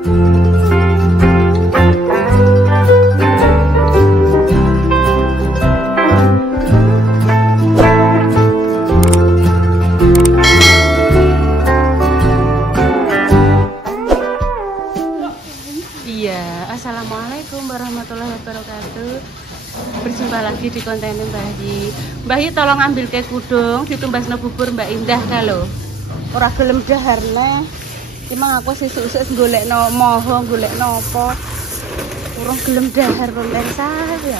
Assalamualaikum warahmatullahi wabarakatuh. Berjumpa lagi di konten Mbak Yi. Mbak Yi tolong ambil ke kudung ditumbasno bubur Mbak Indah kalau ora gelem daharne. Emang aku sesuk-sesuk golekno moho, golekno apa. Urung gelem dahar konten saya.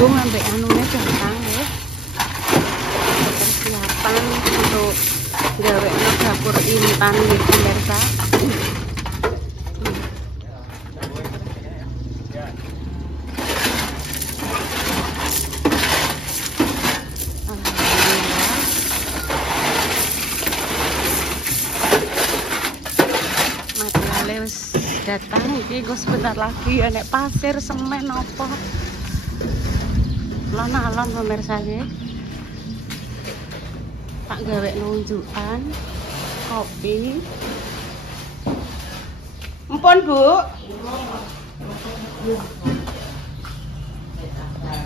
Tunggu ambek anune datang ya. Persiapan untuk gawekno dapur intan iki pemirsa. Datang iki gue sebentar lagi ya nek pasir semen apa alon-alon pemirsa nggih. Tak gawe nunjukan kopi. Empun, Bu.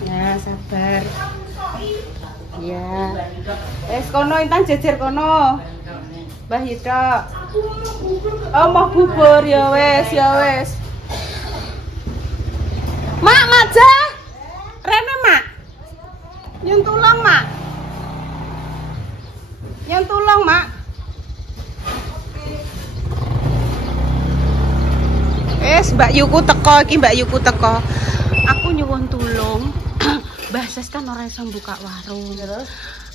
Ya, sabar. Ya. Kono Intan jejer kono. Mbah Yita. Oh mau bubur ya wes ya wes. Mak maja. Rene mak. Yang tulang mak. Yang tulang mak. Mbak Yuku teko iki Mbak Yuku teko. Aku nyuwun tulung. Mbah Ses kan ora iso buka warung. Terus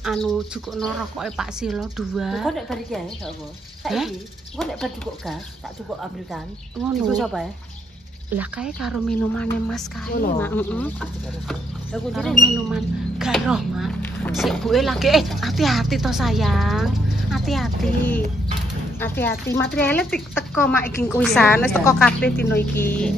anu cukupno rokoke Pak Silo 2. Kok nek bar iki ae gak apa? Saiki, kok nek bar cukup gas, tak cukup ambilkan. Ngono. Iku sapa ya? Lah kae karo minumane Mas kae, Mak. Heeh. Lah kuncine minuman garoh, Mak. Sik buke lagi hati-hati to sayang. Hati-hati. Hati-hati. Materiale teko Mak iki kuwisan, wis teko kabeh dino iki.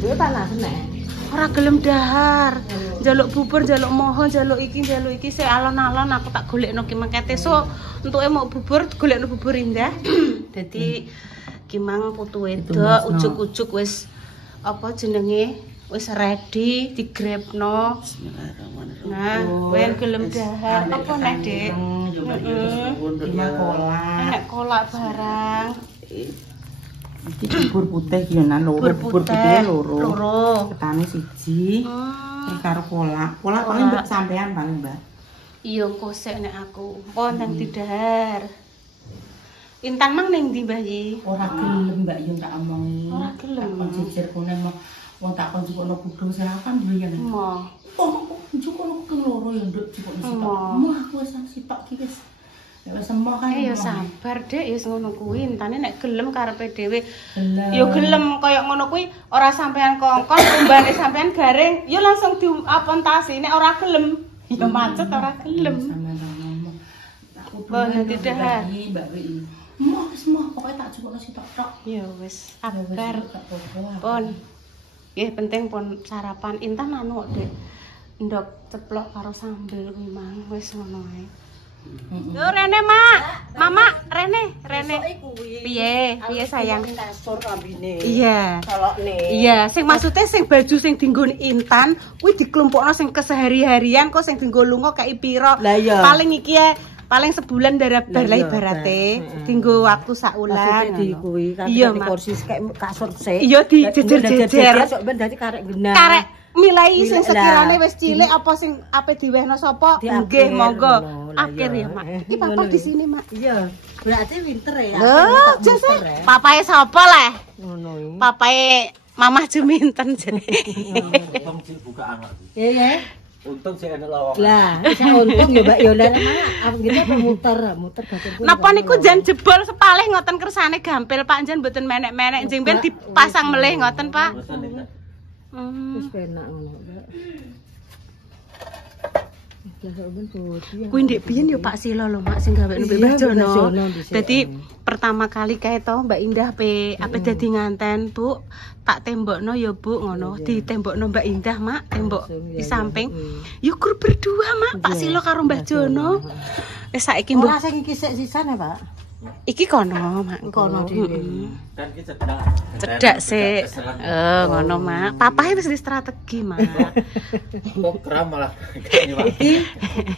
kuwi panas nek. Ora gelem dahar. Njaluk bubur, njaluk moho, njaluk iki sik alon-alon aku tak golekno ki mangkete so entuke mau bubur golekno bubur Indah. Dadi kimang putu wedok ujuk-ujuk wis apa jenenge wis ready digrepno. Bismillahirrahmanirrahim. Nah, wen gelem dahar apa nek Dik? Enak kolak barang. Iki bubur putih ki ana loro, bubur putih loro. Ketane siji. Karo kolak. Kolak paling mbak sampean paling mbak. Iya kosek nek aku. Pon nang didahar. Intan mang ning ndi Mbah Yi? Ora gelem mbak yo tak omongi. Ora gelem. Kon jejer kene mah wong tak kon cukupno kudung silakan mbiyen. Mo. Oh, cukupno kudung loro yo nduk cukupno sitok. Mah aku wis sitok ki wis. Nek wis emoh kae. Ya sabar Dek, ya ngono kuwi. Intane nek gelem karepe dhewe. Gelem. Ya gelem kaya ngono kuwi ora sampean kongkon tumbane sampean garing, ya langsung diapontasi. Nek ora gelem, ya macet ora gelem. Oh, nanti dahar. Mbak Wi. Moh wis moh pokoke tak cukupno sitok tok. Ya wis, sabar. Pon. Nggih penting pon sarapan Intan anu kok Dek. Ndok ceplok karo sambel kuwi mang wis ngono ae. Yo Rene Mak. Mama Rene. Piye? Piye sayang? Kasur kambine. Iya. Colokne. Iya, sing maksudnya sing baju sing dienggo Intan kuwi diklumpukno sing kesehari-harian kok sing dienggo lunga kei pira. Paling iki ya paling sebulan darab bar ibarate dienggo waktu sak wulan di kuwi kan kursi kayak kasur sik. Iya dijejer-jejer sok ben dadi karek genah. Karek milai sing sekirane wis cilik apa sing ape diwehno sapa? Nggih, monggo. Akhir ya, Mak. Iki papa di sini, Mak. Iya. Berarti winter ya. Loh, jase papae sapa leh? Ngono iki. Papae Mamah Juminten jane. Untung cil buka anak. Iya. Untung sih enak lawang. Lah, bisa untung ya Mbak Yola apa gitu muter batin. Napa niku jan jebol sepalih ngoten kersane gampil Pak jan mboten menek-menek jeng ben dipasang melih ngoten Pak. Wis penak ngono, Mbak. Kuwi ndek biyen yo Pak Silo lho Mak sing gawe Mbak Jono. Dadi pertama kali kae to Mbak Indah ape dadi nganten, Bu. Tak tembokno ya Bu ngono. Ditembokno Mbak Indah Mak, tembok di samping. Yo kur berdua Mak, Pak Silo karo Mbak Jono. Wis saiki Ora sing iki sik sisan ya, Pak. Iki kono, Mak. Kono dhewe. Kan ki cedak. Cedak sih. Ngono, Mak. Papahe wis di strategi, Mak. Program malah.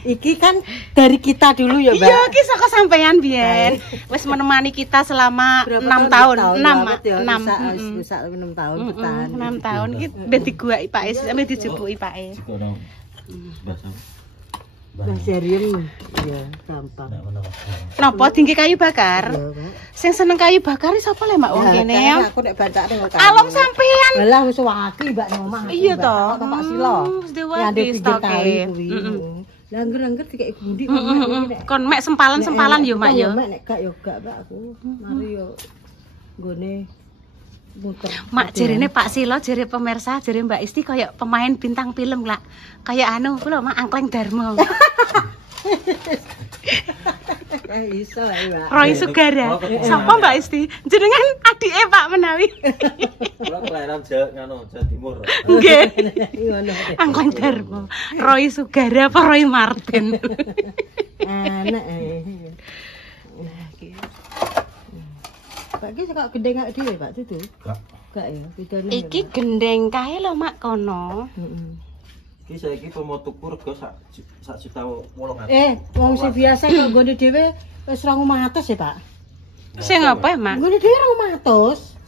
Iki kan dari kita dulu ya, Mbak. Iya, iki saka sampean biyen. Wis menemani kita selama 6 tahun. 6, Mak. 6. Bisa 6 tahun bertahan. 6 tahun iki ben diguaki Pak Es, sampe dijebuki Pak Es. Jikono. Bahasa. Baserium ya gampang. Napa tinggi kayu bakar? Iya, Pak. Sing seneng kayu bakar sapa le Mak wong kene ya? Aku nek bacake kok. Alom sampean. Lah wis waki Mbak Nomah. Iya toh. Pak Silo. Wis Ya ndek diwaki pinggir stoke. kali kuwi. Lah angger-angger dikek bundi Kon mek sempalan-sempalan yo Mak yo. Mek nek gak yo gak Pak aku. Mari yo nggone muter. Mak jarene Pak Silo, jare pemirsa, jare Mbak Isti kayak pemain bintang film lah. Kayak anu ku lho Mak Angkleng Darmo. Iso lah Mbak. Roy Sugara. Sapa Mbak Isti? Jenengan adike Pak menawi. Kula kelahiran Jawa Timur. Nggih. Ngono. Angkleng Darmo. Roy Sugara apa Roy Martin? Anak Nah iki. Pak iki kok gendeng awake dhewe Pak Dudu? Gak ya, bedane. Iki gendeng kae lho Mak kono. Heeh. Iki saiki pomo tuku rega sak juta 800. Wong sing biasa kok nggone dhewe wis 200 ya, Pak. Sing apa Mak? Nggone dhewe 200.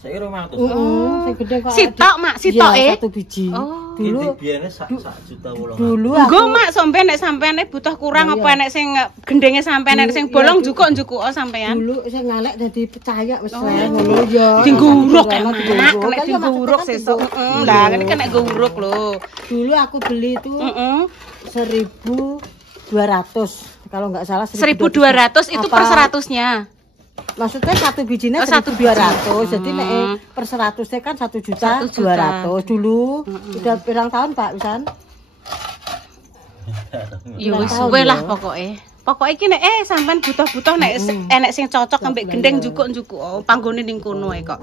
Saiki 200. Heeh, sing gedhe kok. Sitok Mak, sitoke. Satu biji. Oh. Dulu Biyene sak juta 800. dulu Engko Mak sampean nek sampean butuh kurang apa nek sing gendenge sampean nek sing bolong njukuk-njukuk sampean. dulu sing ngalek dadi percaya wis wae ngono ya. Dinguruk ya Mak, nek Kan ya dinguruk sesuk. Lah ngene kan nek nguruk lho. Dulu aku beli itu Heeh. 1.200 kalau nggak salah 1.200 itu per 100-nya. Maksudnya satu bijinya Oh, satu 1.200. Jadi nek per 100-nya kan 1.200.000 dulu. Udah pirang tahun Pak pisan? Ya wis suwe lah pokoke. Pokoke iki nek sampean butuh-butuh nek enek sing cocok ambek gendeng njukuk-njukuk panggone ning kono ae kok.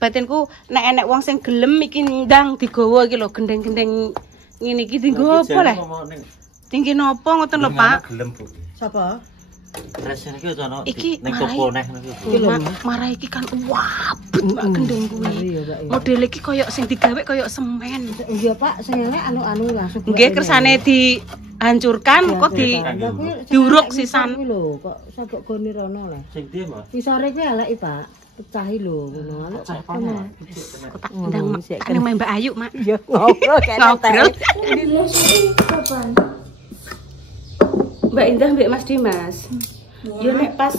Batinku nek enek wong sing gelem iki ndang digawa iki lho gendeng-gendeng ngene iki dienggo apa le? Tinggi napa ngoten lho Pak? Gelem, Bu. Sapa? Resen iki ono Iki ning toko neh niku. Marah iki kan wabut Mbak gendeng kuwi. Model iki koyo sing digawe koyo semen. Iya Pak, sing elek anu langsung. Nggih kersane dihancurkan kok diuruk sisan. Lho, kok sabok gone rono le. Sing ndi, Mas? Isore kuwi elek Pak. Pecahi lho ngono. Kotak ndang ane Mbak Ayu, Mak. Ya ngobrol Ngobrol. Mbak Indah mbek Mas Dimas. Yo nek pas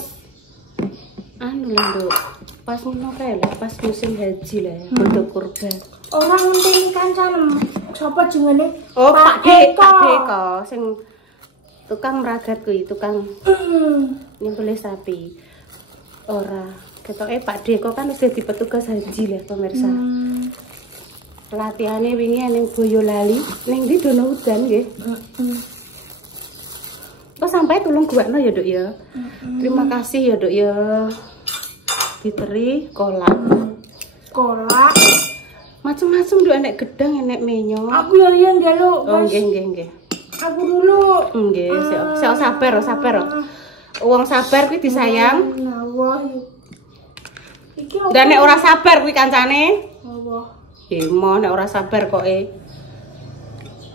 anu lho, Nduk. Pas ngono kae lho, pas musim haji lah, untuk kurban. Orang ngenting kancanem. Sapa jenenge? Oh, Pak Deko sing tukang meragat kuwi, tukang nyembelih sapi. Ora, ketoke Pak Deko kan wis dadi petugas haji lah pemirsa. Latihane wingi ning Boyolali, ning ndi Dono Udan nggih. Kok sampai tulung guakno ya, Duk ya. Terima kasih ya, Duk ya. Diteri kolak. Kolak. Macem-macem Duk, enek gedang, enek menyo. Aku yo yen njaluk, Oh, Mas. nggih. Aku dulu. Nggih, sik sabar. Wong sabar kuwi disayang. Nah, wah. Iki opo? Dan nek ora sabar kuwi kancane. Apa? Mo nek ora sabar kok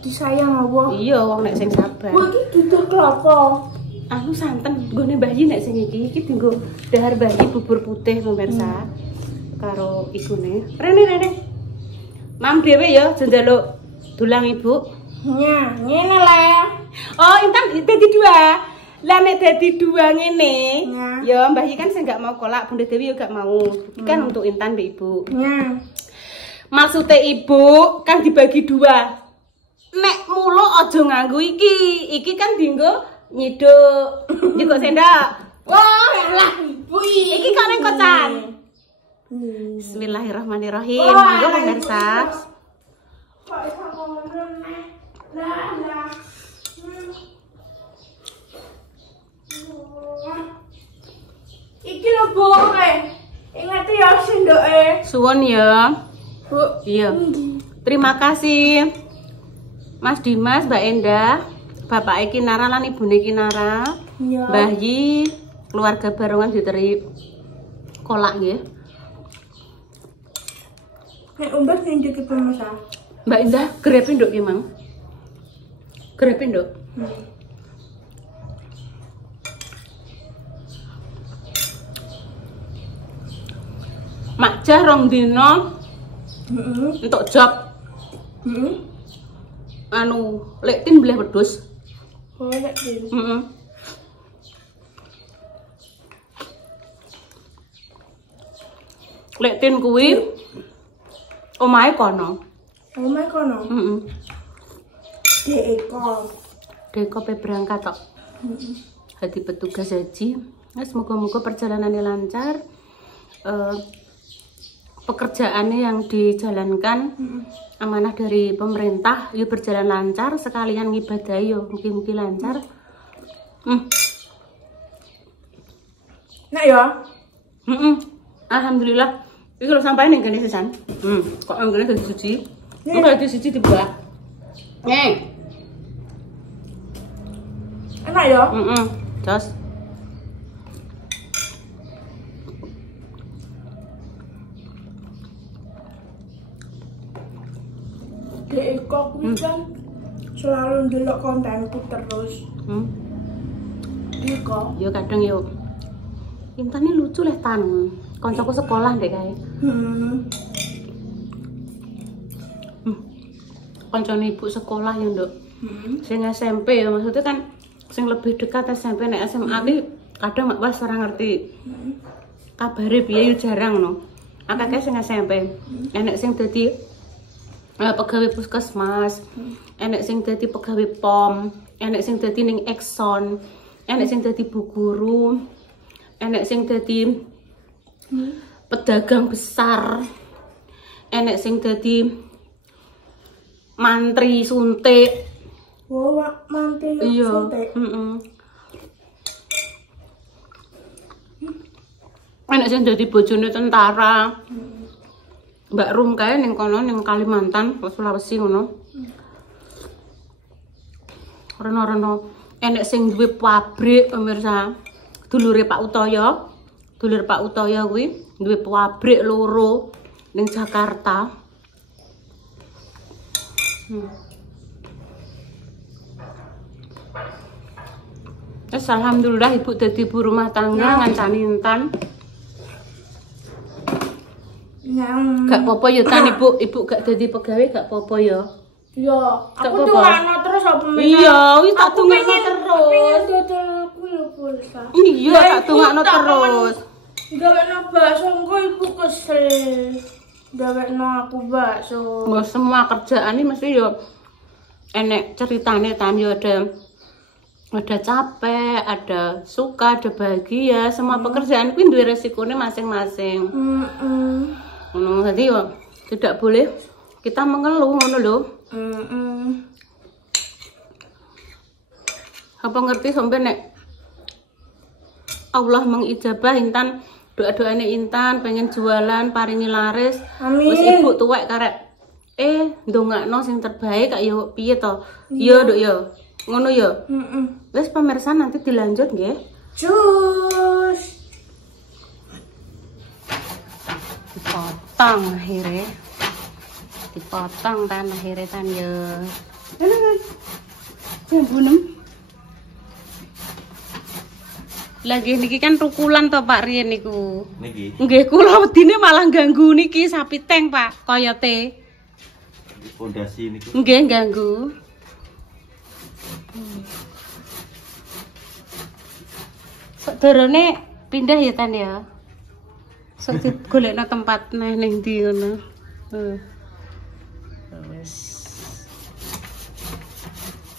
Disayang apa? Iya, wong nek sing sabar. Wah, iki duduh klopo. Anu santen, nggone bayi nek sing iki dienggo dahar bayi bubur putih pemirsa. Karo ibune. Rene. Mam dhewe ya njaluk dulang Ibu. Nya, ngene le. Oh, Intan dadi 2. Lah nek dadi 2 ngene, Ya. ya Mbah Yi kan sing gak mau kolak, Bunda Dewi juga gak mau. Iki kan untuk Intan mbek Ibu. Nya. Maksudnya Ibu kan dibagi 2. Nek mulo aja nganggo iki. Iki kan dienggo nyiduk. Nyiduk sendok. Wah, lah Ibu Iki kok ning kocan. Bismillahirrahmanirrahim. Monggo pemirsa. Kok iso ngono nek. Lah. Iki lho Bu, ingat ya sendoke. Suwon ya. Bu, Iya. Terima kasih Mas Dimas, Mbak Endah, Bapak Kinara lan Ibune Kinara, iya. Mbah Yi, keluarga barongan diteri kolak nggih. Nek umbar sing iki pemesan. Mbak Indah, grepe nduk ki, Mang. Grepe nduk. Makjah rong dino untuk job. Anu, lek tin bleh wedhus. Oh, lek tin. Lek tin kuwi omahe kono. Omahe kono. Deko pe berangkat tok. Hadi petugas haji. Semoga-moga perjalanannya lancar. Pekerjaannya yang dijalankan amanah dari pemerintah ya berjalan lancar, sekalian ngibadahi yo mugi-mugi lancar. Nah ya. Alhamdulillah. Iki lho sampai ning kene sisan. Kok nang kene dadi suci. Kok dadi suci dibuat. Nih. Enak ya? Jos. Deko kuwi kan selalu ndelok kontenku terus. Deko. Yo kadang yo. Intan ini lucu leh Tan. Koncoku sekolah deh kae. Koncone ibu sekolah ya, Nduk. Sing SMP ya maksudnya kan sing lebih dekat SMP nek SMA ki kadang mak was ora ngerti. Kabare piye yo jarang no. Akeh sing SMP. Enek sing dadi pegawai puskesmas, enek sing dadi pegawai POM, enek sing dadi ning Exxon, enek sing dadi bu guru, enek sing dadi pedagang besar, enek sing dadi mantri suntik. Oh, mantri suntik. Enek sing dadi bojone tentara. Mbak Rum kae ning kono ning Kalimantan, Sulawesi ngono. Reno-reno enek sing duwe pabrik pemirsa. Dulure Pak Utoyo. Dulur Pak Utoyo kuwi duwe pabrik loro ning Jakarta. Alhamdulillah ibu dadi ibu rumah tangga ngancani Intan. Gak apa-apa ya Tan, ibu gak dadi pegawai gak apa-apa ya. Iya, aku tungakno terus apa meneh. Iya, wis tak tungakno terus. Pengen dodolku ya pulsa. Iya, tak tungakno terus. Gawekno bakso engko ibu kesel. Gawekno aku bakso. Wah, semua kerjaan ini mesti ya enek ceritane Tan, ya ada capek, ada suka, ada bahagia. Semua pekerjaan kuwi duwe resikonya masing-masing. Ngono tadi yo tidak boleh kita mengeluh ngono lho. Apa ngerti sampe nek Allah mengijabah Intan, doa-doane Intan pengen jualan paringi laris. Amin. Wis ibu tuwek karek ndongakno sing terbaik kak yo piye to? Yo Nduk yo. Ngono yo. Wis pemirsa nanti dilanjut nggih. Cus. Dipotong akhirnya. Dipotong Tan akhirnya Tan yo. Jambunem. Lagi niki kan tukulan to Pak Rien niku. Niki. Nggih kula wedine malah ganggu niki sapi teng Pak, koyote. Pondasi niku. Nggih ganggu. Sok dorone pindah ya Tan ya. Sok digolekno tempat neh ning ndi ngono. Wis.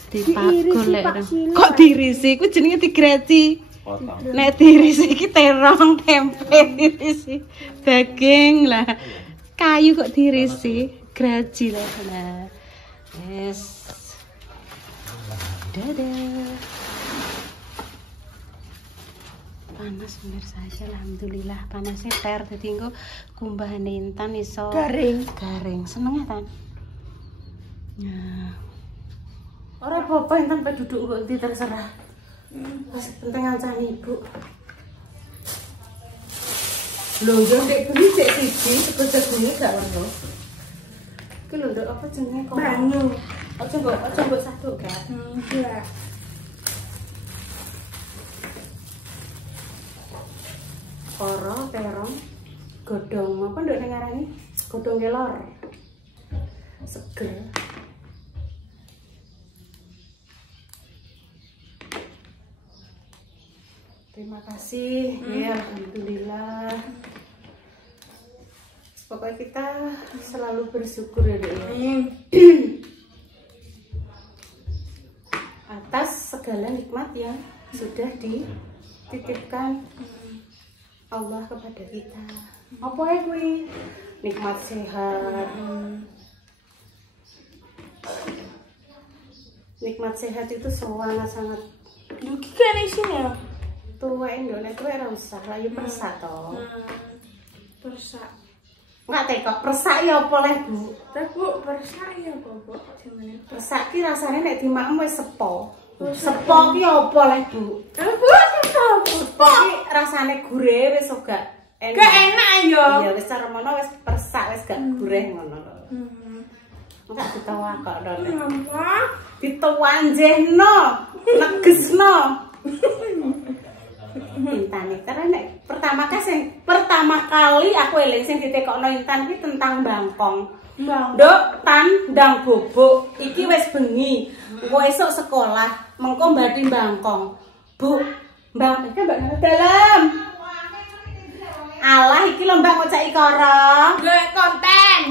Golek. Kok dirisi? Ku jenenge digreci. Potong. Nek dirisi iki terong tempe dirisi. Daging lah. Kayu kok dirisi, graji lah. Nah. Yes. Dadah. Panas pemirsa, alhamdulillah panasnya ter dadi engko kumbahane Intan iso garing. Seneng ya Tan? Nah. Ora apa-apa Intan pe duduk kok ndi terserah. Masih penting ngancani ibu. Lho yo ndek bengi sik siji, sebesar bengi gak weruh. Ki lho nduk apa jenenge kok? Banyu. Aja mbok saduk gak. Iya. Koro, terong, godhong apa nduk ning ngarani? Godhong kelor. Seger. Terima kasih, ya alhamdulillah. Pokoknya kita selalu bersyukur ya Dek, ya. Atas segala nikmat yang sudah dititipkan Allah kepada kita. Apa ya kuwi? Nikmat sehat. Nikmat sehat itu sangat Duki kan isinya ya? tua Indonesia tuh ora usah layu persa to. Persak. Enggak tekok persa ya apa leh, Bu? Tapi Bu, persak ya apa, Bu? Gimana? Persa ki rasane nek dimakem wis sepo. Sepo ki apa leh, Bu? Bu, Sepo ki rasane gurih wis gak enak. gak enak ya. Iya wis cara mono wis persa wis gak gurih ngono lho. Enggak ditawakok to. Apa? Dituwanjehno, negesno. Intan karena nek pertama kali aku eling sing ditekokno Intan kuwi tentang bangkong. Nduk, tan ndang bobok. Iki wis bengi. Engko esuk sekolah, mengko badhe bangkong. Bu, Mbak, iki Mbak nang dalem. Alah iki lho Mbak ngocaki kara. Gak konten.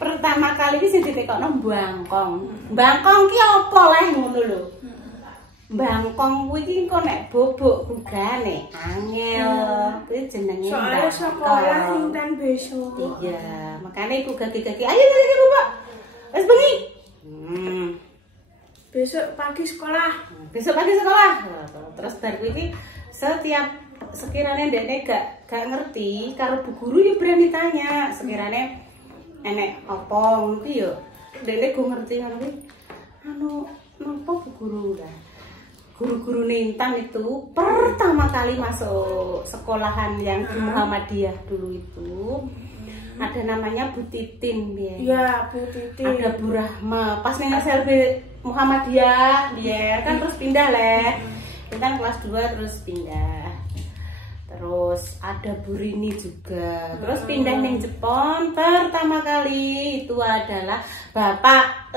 Pertama kali iki sing ditekokno bangkong. Bangkong ki apa leh ngono lho. Bangkong kuwi iki kok nek bobok gugane angel. Kuwi jenenge Soalnya sekolah Intan besok. Iya, makane iku gagi-gagi. Ayo iki Bapak. Wis bengi. Besok pagi sekolah. Besok pagi sekolah. Terus bar kuwi iki setiap sekiranya ndekne gak ngerti karo bu guru ya berani tanya. Sekiranya enek apa ngono ki yo ndekne go ngerti ngono kuwi. Napa bu guru lah. Guru-guru Intan itu pertama kali masuk sekolahan yang di Muhammadiyah dulu itu ada namanya Bu Titin dia. Iya, Bu Titin. Ada Bu Rahma. Pas neng SLB Muhammadiyah dia kan terus pindah leh. Intan kelas 2 terus pindah. Terus ada Bu Rini juga. Terus pindah neng Jepang pertama kali itu adalah Bapak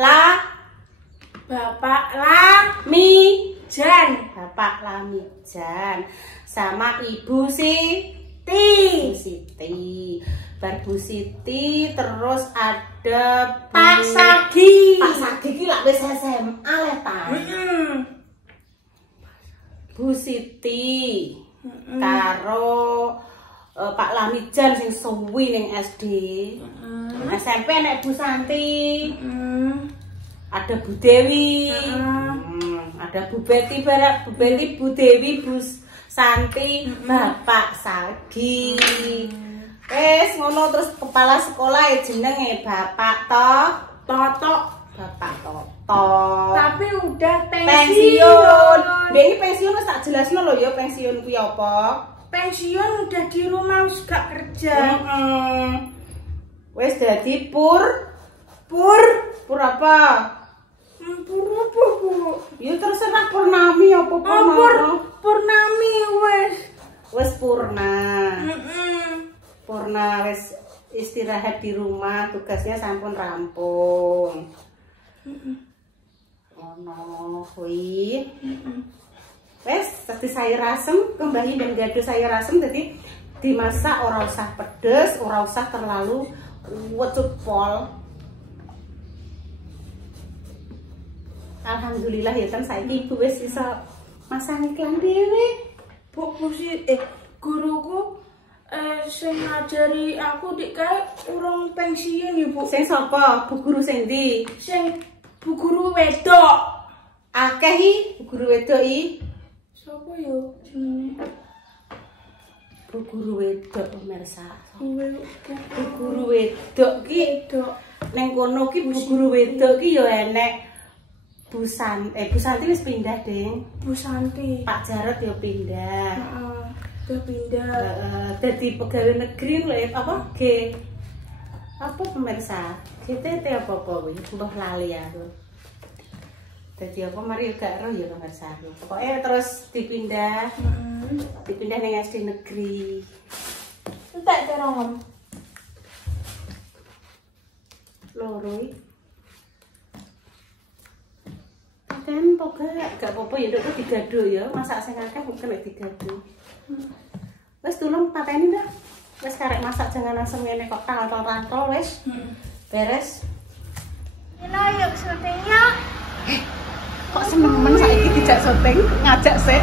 Lamijan, Bapak Lamijan sama Ibu Siti. Bu Siti terus ada Pak Sagi ki lak wis SMA le ta. Bu Siti karo Pak Lamijan sing suwi ning SD. SMP nek Bu Santi. Ada Bu Dewi, ada Bu Betty, Bu Dewi, Bu Santi, Bapak Sagi. Wes ngono terus kepala sekolah jenenge Bapak Toto. Bapak Toto. Tapi udah pensiun. Ini pensiun wis tak jelasno lho ya pensiun kuwi apa. Pensiun udah di rumah wis gak kerja. Wes dadi pur apa? Pur apa, Bu? Ya terserah Purnami apa Purnami wes Purna. Purna wes istirahat di rumah, tugasnya sampun rampung. Ono kuwi. Wes dadi sayur asem, kembali dan gado sayur asem dadi dimasak ora usah pedes, ora usah terlalu wecut pol. Alhamdulillah ya kan saiki ibu wis iso masang iklan dhewe. Bu guruku sing ngajari aku dik kae urung pensiun ya, Bu. Sing sapa? Bu guru sing ndi? Sing Bu guru wedok. Akeh iki bu guru wedok iki. Sapa ya jenenge? Bu guru wedok pemirsa. Bu Guru wedok ki ning kono ki bu guru wedok ki ya enek Bu Santi wis pindah, Ding. Bu Santi. Pak Jarot ya pindah. Heeh. Udah pindah. Dadi pegawai negeri lho apa G. Apa pemirsa? GTT apa kuwi? Mbah lali aku. Dadi apa mari gak roh ya pemirsa. Pokoke terus dipindah. Dipindah ning SD negeri. Entek terong. Loro iki. Kan pokoknya gak apa-apa ya nduk digado ya, masak sing akeh kok kena digado. Wis tulung pateni dah. Wis karek masak jangan asem ngene kok tanggal-tanggal wis. Beres. Ina yuk syutingnya. Kok seneng men saiki dijak syuting, ngajak sik.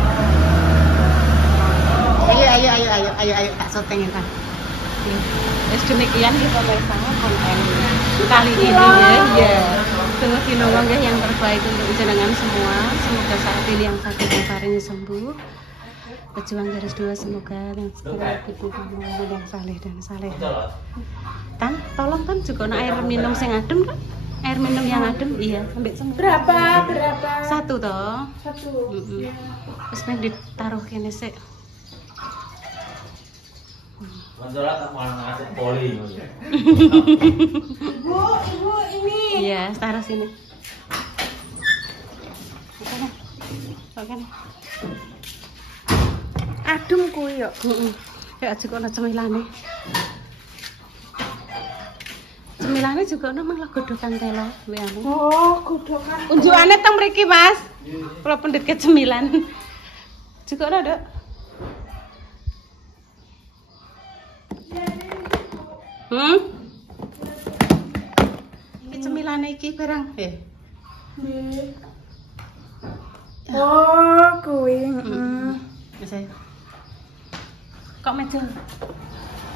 Ayo tak syuting ya, Kak. Wis demikian ya pemirsa konten kali ini ya. Tunggu kinongo yang terbaik untuk jenengan semua. Semoga saat ini yang sakit diparingi sembuh. Pejuang garis 2 semoga yang segera diberikan yang saleh dan saleh. Tan, tolong kan juga air minum sing adem kan? Air minum yang adem iya, ambil semua. Berapa? Satu toh. Satu. Terus nek ditaruh kene sik. Mandola tak mau ngasih poli. Ibu ini. Iya, taruh sini. Oke. Adem kuwi yo. Ya aja kok ana cemilane. Cemilane juga ana mang godhokan telo weane. Oh, godhokan. Unjukane teng mriki, Mas. Kula pendhet ke cemilan. Juga ana, Dok. Iki cemilane iki barang. Oh, kuwi. Wis ae. Kok meja?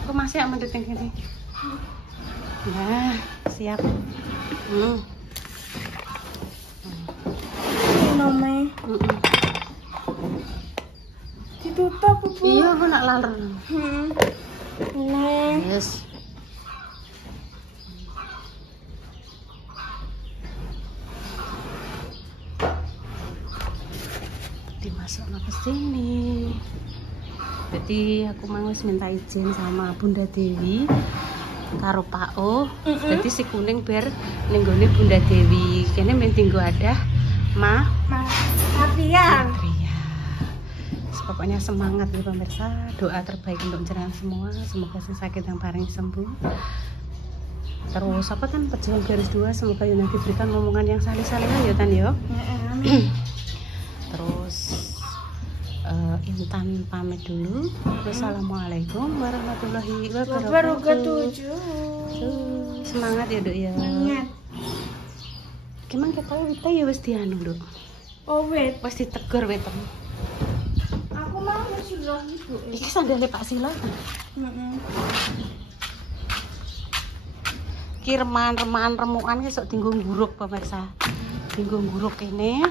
Kok masih mendhet yang kene? Nah, siap. Nome. Ditutup, Bu. Iya, kok nak laler. Neng. Yes. Dimasukkan ke sini. Jadi aku mau minta izin sama Bunda Dewi karo Pak O. Jadi si kuning biar nenggone Bunda Dewi. Kene men tinggo ada Mas Sapian. Ria. Pokoknya semangat ya pemirsa. Doa terbaik untuk jenengan semua. Semoga si sakit yang paling sembuh. Terus apa kan pejuang garis 2 semoga yang diberikan omongan yang saleh-salehan ya Tan yo. Terus Intan pamit dulu. Wassalamualaikum warahmatullahi wabarakatuh. Semangat ya Dok ya. Semangat. Gimana kita ya wis dianu Dok. Oh wait. Wis ditegur wetem. Aku mau sudah Ibu. Iki sandale Pak Sila. Ki reman-reman remukan ki sok dinggo nguruk pemirsa. Dinggo nguruk kene.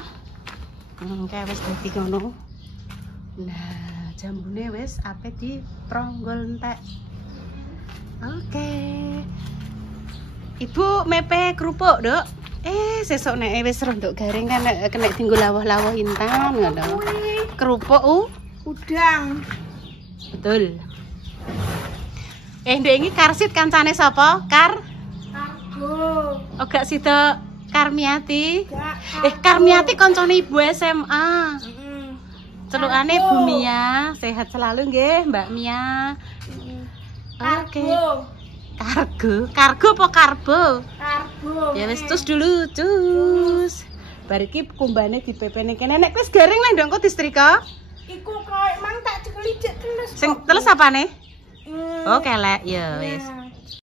Kayak wis dadi ngono. Nah, jambune wis ape di pronggol entek. Oke. Ibu mepe kerupuk, Dok. Sesuk nek wis rondok garing kan kena dinggo lawah-lawah Intan ngono. Kerupuk Udang. betul. Ndek iki Karsit kancane sapa? Kargo. Oh gak sida Karmiati. Gak. Karmiati kancane Ibu SMA. Celukane Bu Mia, sehat selalu nggih Mbak Mia. Oke. Kargo apa karbo? Kargo. Ya wis cus dulu, cus. Bar iki kumbane dipepene kene nek wis garing nang ndongko distrika. Iku koyo mang tak cekeli cek teles. Sing teles apane? Oh kelek ya wis.